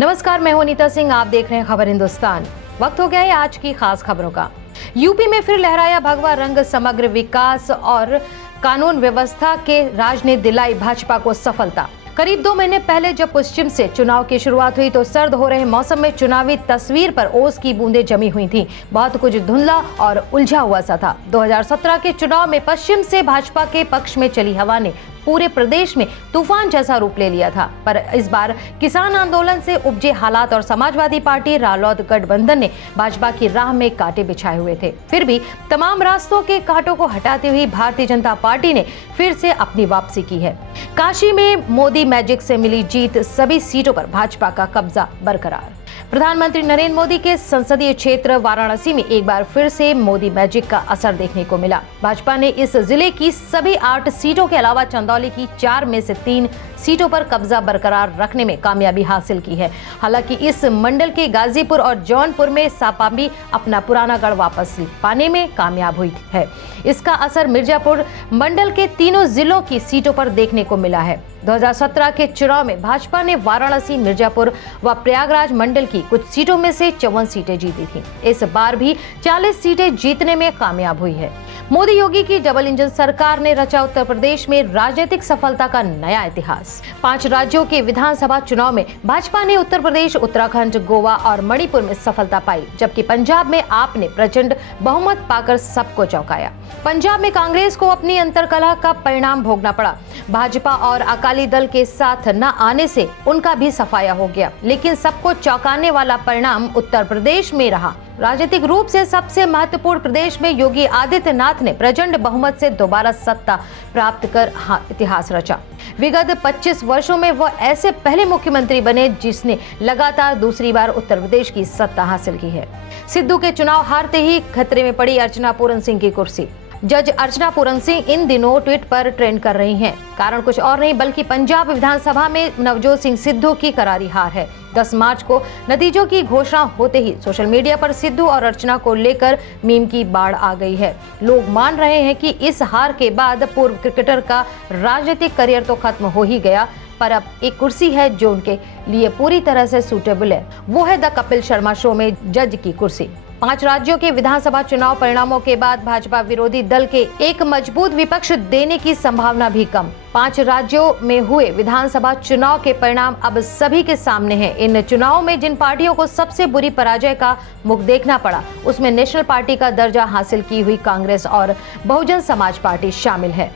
नमस्कार, मैं हूं नीता सिंह। आप देख रहे हैं खबर हिंदुस्तान। वक्त हो गया है आज की खास खबरों का। यूपी में फिर लहराया भगवा रंग। समग्र विकास और कानून व्यवस्था के राज ने दिलाई भाजपा को सफलता। करीब 2 महीने पहले जब पश्चिम से चुनाव की शुरुआत हुई तो सर्द हो रहे मौसम में चुनावी तस्वीर पर ओस की बूंदें जमी हुई थीं। बहुत कुछ धुंधला और उलझा हुआ सा था। 2017 के चुनाव में पश्चिम से भाजपा के पक्ष में चली हवा ने पूरे प्रदेश में तूफान जैसा रूप ले लिया था। पर इस बार किसान आंदोलन से उपजे हालात और समाजवादी पार्टी रालोद गठबंधन ने भाजपा की राह में कांटे बिछाए हुए थे। फिर भी तमाम रास्तों के कांटों को हटाते हुए भारतीय जनता पार्टी ने फिर से अपनी वापसी की है। काशी में मोदी मैजिक से मिली जीत, सभी सीटों पर भाजपा का कब्जा बरकरार। प्रधानमंत्री नरेंद्र मोदी के संसदीय क्षेत्र वाराणसी में एक बार फिर से मोदी मैजिक का असर देखने को मिला। भाजपा ने इस जिले की सभी 8 सीटों के अलावा चंदौली की 4 में से 3 सीटों पर कब्जा बरकरार रखने में कामयाबी हासिल की है। हालांकि इस मंडल के गाजीपुर और जौनपुर में सपा भी अपना पुराना गढ़ वापस पाने में कामयाब हुई है। इसका असर मिर्जापुर मंडल के तीनों जिलों की सीटों पर देखने को मिला है। 2017 के चुनाव में भाजपा ने वाराणसी, मिर्जापुर व प्रयागराज मंडल की कुछ सीटों में से 54 सीटें जीती थीं। इस बार भी 40 सीटें जीतने में कामयाब हुई है। मोदी योगी की डबल इंजन सरकार ने रचा उत्तर प्रदेश में राजनीतिक सफलता का नया इतिहास। 5 राज्यों के विधानसभा चुनाव में भाजपा ने उत्तर प्रदेश, उत्तराखंड, गोवा और मणिपुर में सफलता पाई, जबकि पंजाब में आप ने प्रचंड बहुमत पाकर सबको चौंकाया। पंजाब में कांग्रेस को अपनी अंतर्कलह का परिणाम भोगना पड़ा। भाजपा और अकाली दल के साथ न आने से उनका भी सफाया हो गया, लेकिन सबको चौंकाने वाला परिणाम उत्तर प्रदेश में रहा। राजनीतिक रूप से सबसे महत्वपूर्ण प्रदेश में योगी आदित्यनाथ ने प्रचंड बहुमत से दोबारा सत्ता प्राप्त कर इतिहास रचा। विगत 25 वर्षों में वह ऐसे पहले मुख्यमंत्री बने जिसने लगातार दूसरी बार उत्तर प्रदेश की सत्ता हासिल की है। सिद्धू के चुनाव हारते ही खतरे में पड़ी अर्चना पूरन सिंह की कुर्सी। जज अर्चना पूरन सिंह इन दिनों ट्वीट पर ट्रेंड कर रही हैं। कारण कुछ और नहीं बल्कि पंजाब विधानसभा में नवजोत सिंह सिद्धू की करारी हार है। 10 मार्च को नतीजों की घोषणा होते ही सोशल मीडिया पर सिद्धू और अर्चना को लेकर मीम की बाढ़ आ गई है। लोग मान रहे हैं कि इस हार के बाद पूर्व क्रिकेटर का राजनीतिक करियर तो खत्म हो ही गया, पर अब एक कुर्सी है जो उनके लिए पूरी तरह से सूटेबल है। वो है द कपिल शर्मा शो में जज की कुर्सी। 5 राज्यों के विधानसभा चुनाव परिणामों के बाद भाजपा विरोधी दल के एक मजबूत विपक्ष देने की संभावना भी कम। 5 राज्यों में हुए विधानसभा चुनाव के परिणाम अब सभी के सामने हैं। इन चुनावों में जिन पार्टियों को सबसे बुरी पराजय का मुख देखना पड़ा, उसमें नेशनल पार्टी का दर्जा हासिल की हुई कांग्रेस और बहुजन समाज पार्टी शामिल है।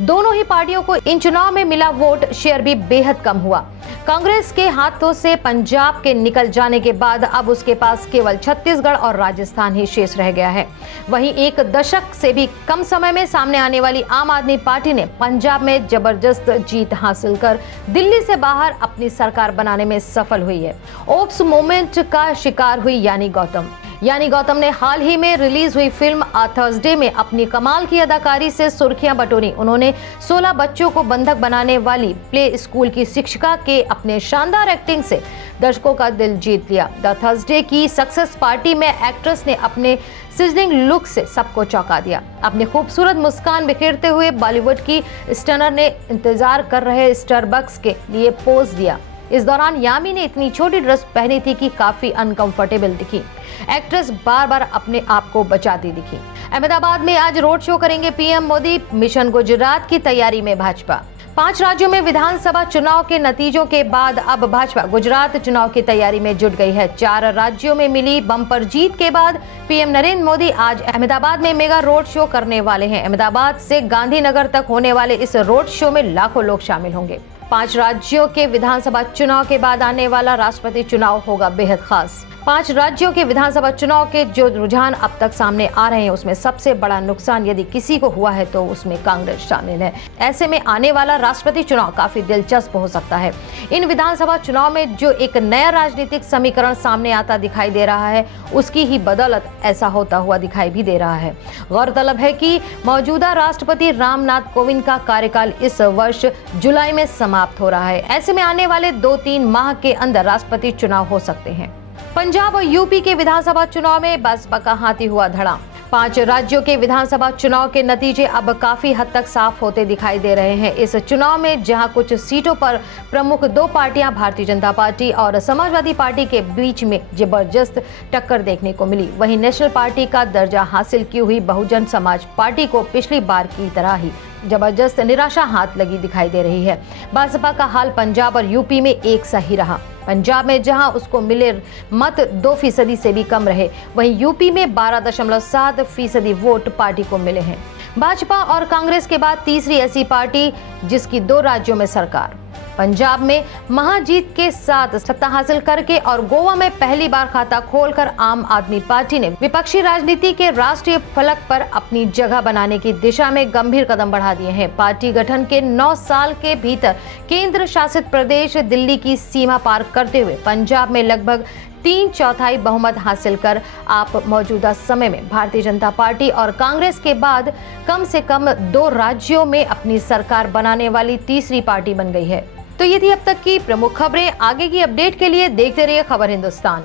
दोनों ही पार्टियों को इन चुनाव में मिला वोट शेयर भी बेहद कम हुआ। कांग्रेस के हाथों से पंजाब के निकल जाने के बाद अब उसके पास केवल छत्तीसगढ़ और राजस्थान ही शेष रह गया है। वहीं एक दशक से भी कम समय में सामने आने वाली आम आदमी पार्टी ने पंजाब में जबरदस्त जीत हासिल कर दिल्ली से बाहर अपनी सरकार बनाने में सफल हुई है। ओप्स मोमेंट का शिकार हुई यानी गौतम ने हाल ही में रिलीज हुई फिल्म आ थर्सडे में अपनी कमाल की अदाकारी से सुर्खियां बटोरी। उन्होंने 16 बच्चों को बंधक बनाने वाली प्ले स्कूल की शिक्षिका के अपने शानदार एक्टिंग से दर्शकों का दिल जीत लिया। द थर्सडे की सक्सेस पार्टी में एक्ट्रेस ने अपने सिजलिंग लुक से सबको चौंका दिया। अपनी खूबसूरत मुस्कान बिखेरते हुए बॉलीवुड की स्टनर ने इंतजार कर रहे स्टारबक्स के लिए पोज दिया। इस दौरान यामी ने इतनी छोटी ड्रेस पहनी थी कि काफी अनकंफर्टेबल दिखी। एक्ट्रेस बार बार अपने आप को बचाती दिखी। अहमदाबाद में आज रोड शो करेंगे पीएम मोदी। मिशन गुजरात की तैयारी में भाजपा। 5 राज्यों में विधानसभा चुनाव के नतीजों के बाद अब भाजपा गुजरात चुनाव की तैयारी में जुट गई है। 4 राज्यों में मिली बम्पर जीत के बाद पीएम नरेंद्र मोदी आज अहमदाबाद में मेगा रोड शो करने वाले हैं। अहमदाबाद से गांधीनगर तक होने वाले इस रोड शो में लाखों लोग शामिल होंगे। 5 राज्यों के विधानसभा चुनाव के बाद आने वाला राष्ट्रपति चुनाव होगा बेहद खास। 5 राज्यों के विधानसभा चुनाव के जो रुझान अब तक सामने आ रहे हैं, उसमें सबसे बड़ा नुकसान यदि किसी को हुआ है तो उसमें कांग्रेस शामिल है। ऐसे में आने वाला राष्ट्रपति चुनाव काफी दिलचस्प हो सकता है। इन विधानसभा चुनाव में जो एक नया राजनीतिक समीकरण सामने आता दिखाई दे रहा है, उसकी ही बदौलत ऐसा होता हुआ दिखाई भी दे रहा है। गौरतलब है कि मौजूदा राष्ट्रपति रामनाथ कोविंद का कार्यकाल इस वर्ष जुलाई में समाप्त हो रहा है। ऐसे में आने वाले 2-3 माह के अंदर राष्ट्रपति चुनाव हो सकते हैं। पंजाब और यूपी के विधानसभा चुनाव में बसपा का हाथी हुआ धड़ा। 5 राज्यों के विधानसभा चुनाव के नतीजे अब काफी हद तक साफ होते दिखाई दे रहे हैं। इस चुनाव में जहां कुछ सीटों पर प्रमुख 2 पार्टियां भारतीय जनता पार्टी और समाजवादी पार्टी के बीच में जबरदस्त टक्कर देखने को मिली, वहीं नेशनल पार्टी का दर्जा हासिल की हुई बहुजन समाज पार्टी को पिछली बार की तरह ही जबरदस्त निराशा हाथ लगी दिखाई दे रही है। भाजपा का हाल पंजाब और यूपी में एक सा ही रहा। पंजाब में जहां उसको मिले मत 2% से भी कम रहे, वहीं यूपी में 12.7% वोट पार्टी को मिले हैं। भाजपा और कांग्रेस के बाद तीसरी ऐसी पार्टी जिसकी 2 राज्यों में सरकार। पंजाब में महाजीत के साथ सत्ता हासिल करके और गोवा में पहली बार खाता खोलकर आम आदमी पार्टी ने विपक्षी राजनीति के राष्ट्रीय फलक पर अपनी जगह बनाने की दिशा में गंभीर कदम बढ़ा दिए हैं। पार्टी गठन के 9 साल के भीतर केंद्र शासित प्रदेश दिल्ली की सीमा पार करते हुए पंजाब में लगभग 3/4 बहुमत हासिल कर आप मौजूदा समय में भारतीय जनता पार्टी और कांग्रेस के बाद कम से कम 2 राज्यों में अपनी सरकार बनाने वाली तीसरी पार्टी बन गई है। तो ये थी अब तक की प्रमुख खबरें। आगे की अपडेट के लिए देखते रहिए खबर हिंदुस्तान।